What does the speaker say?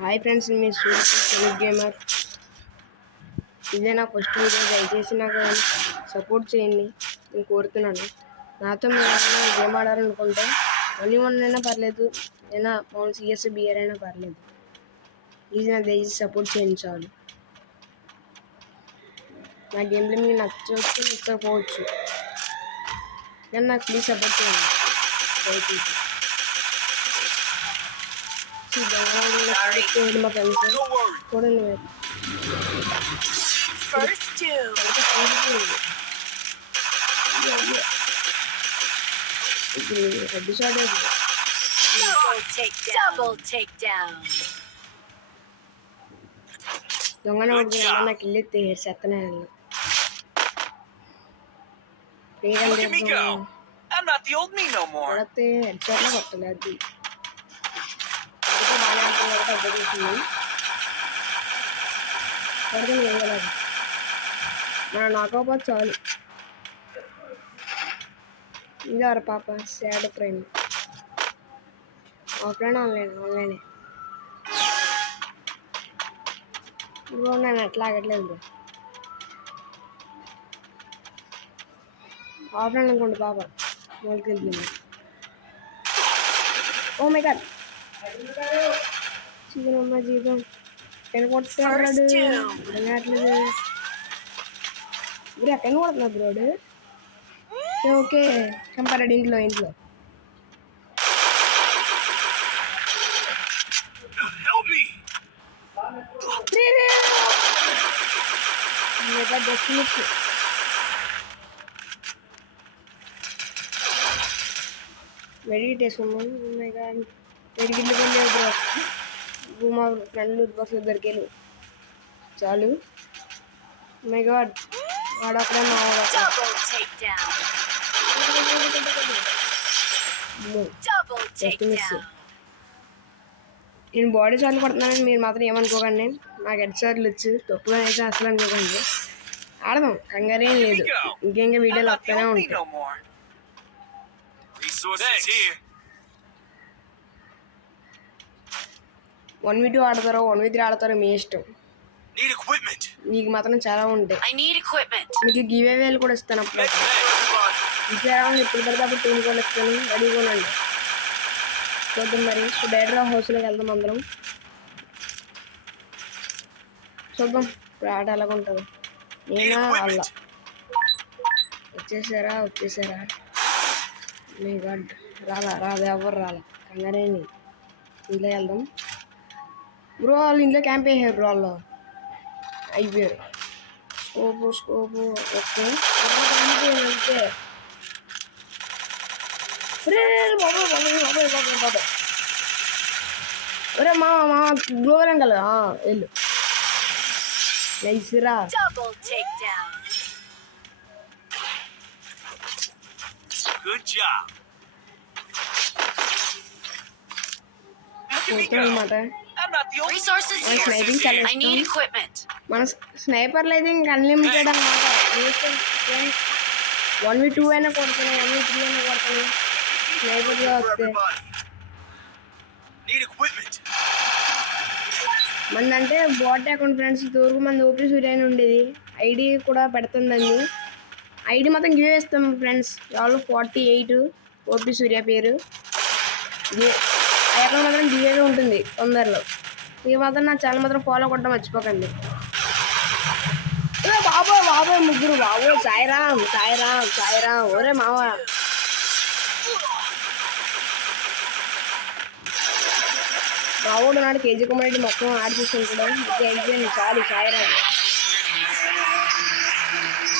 Hi friends, మీ super gamer. ఇదే నా first video. దయచేసి నాకు సపోర్ట్ చేయండి, నేను కోరుతున్నాను. నాతో మీరు ఏమైనా గేమ్ ఆడాలనుకుంటే 1v1 అయినా పర్లేదు, అయినా మామూలు CS బిఆర్ అయినా పర్లేదు. ప్లీజ్ నాకు దయచేసి సపోర్ట్ చేయండి చాలు. నా గేమ్లో మీకు నచ్చవచ్చు, నచ్చకపోవచ్చు, కానీ నాకు ప్లీజ్ సపోర్ట్ చేయండి దయచేసి. మా ఫ్రెండ్స్ చూడండి మీరు. రెడ్ షాట్ దొంగన కొడుకున్నా నాకు ఇల్లు ఎత్తే చెత్తనే కొడితే హెడ్ షాట్లో కొట్టలేదు. అది బాగా ఆడుతున్నారు, పెద్ద చూసింది కొడితే వేయగలదు. మన నాకోపోతే చాలు. ఇదారు పాప సాడ్ ఫ్రెండ్. ఆఫ్లైన్ ఆన్లైనే బ్రో. నేను ఎట్లా ఆగట్లేదు బ్రో. ఆఫ్లైన్ అనుకోండి పాప వాళ్ళకి వెళ్ళింది. ఓ మై గాడ్, జీవితం అమ్మ జీవితం కొడుతున్నాడు బ్రో. ఎక్కడ కొడుతున్నా బ్రోడు. ఓకే చంపారాడు ఇంట్లో. మెడిటేట్ వేసుకున్నాం. మెడిగిల్లు బ్రో. మా ఫ్రెండ్లు బస్సులు దొరికేలు చాలు. మై గాడ్, వాడక్కడ నేను బాడీ షాట్లు కొడుతున్నానని మీరు మాత్రం ఏమనుకోకండి. నాకు హెడ్ షాట్లు వచ్చు, తప్పుగా అయితే అసలు అనుకోకండి. ఆడదాం, కంగారేం లేదు. ఇంకేంగా వీడియోలు వస్తూనే ఉంటాయి. 1v2 ఆడతారో 1v3 ఆడతారో మీ ఇష్టం. మీకు మాత్రం చాలా ఉంటాయి. మీకు గివ్ అవేలు కూడా ఇస్తాను. అప్పుడు ఇన్స్టాగ్రామ్లో ఎప్పుడు పడితే అప్పుడు టీం కూడా ఇస్తాను, రెడీగా ఉండండి. చూద్దాం మరి. డైరెక్ట్గా హౌస్లోకి వెళ్దాం అందరం. చూద్దాం ఇప్పుడు ఆట ఎలాగ ఉంటుంది. నేనా వాళ్ళ వచ్చేసారా మీ గాడ్. రాదా ఎవరు రాలా, కంగారేని ఇంట్లో వెళ్దాం బ్రో. వాళ్ళు ఇంట్లో క్యాంప్ వేసారు బ్రో. వాళ్ళు అయిపోయారు. Scope okay. వెళ్తే బాబాయ్ ఒరే మా గ్లోవరం కదా వెళ్ళు. నైస్రా. అనమాట స్నైపింగ్ చాలా ఇష్టం. మన స్నైపర్లు అయితే ఇంకా అన్లిమిటెడ్ అనమాట. 1v2 అయినా కొడతాను, 1v3 అయినా కొడతాను స్నైపర్గా వస్తే. మందంటే బాట్ అకౌంట్ ఫ్రెండ్స్. తూర్పు మంది ఓపీ సూర్య అని ఉండేది. ఐడి కూడా పెడుతుందండి. ఐడి మాత్రం గివ్ వేస్తాం ఫ్రెండ్స్. ఎవరు 48 ఓపీ సూర్య పేరు. ఆ అకౌంట్ మాత్రం గివ్ ఉంటుంది తొందరలో. ఇక మాత్రం నా ఛానల్ మాత్రం ఫాలో కొట్టడం మర్చిపోకండి. బాబోయ్ ముగ్గురు. బాబోయ్ సాయిరామ్. ఒరే మావ మావోడు నాడు కేజీ కుమారెడ్డి మొత్తం ఆడి చూసుకుంటాడు. అయిపోయింది చాలు. సాయిరామ్.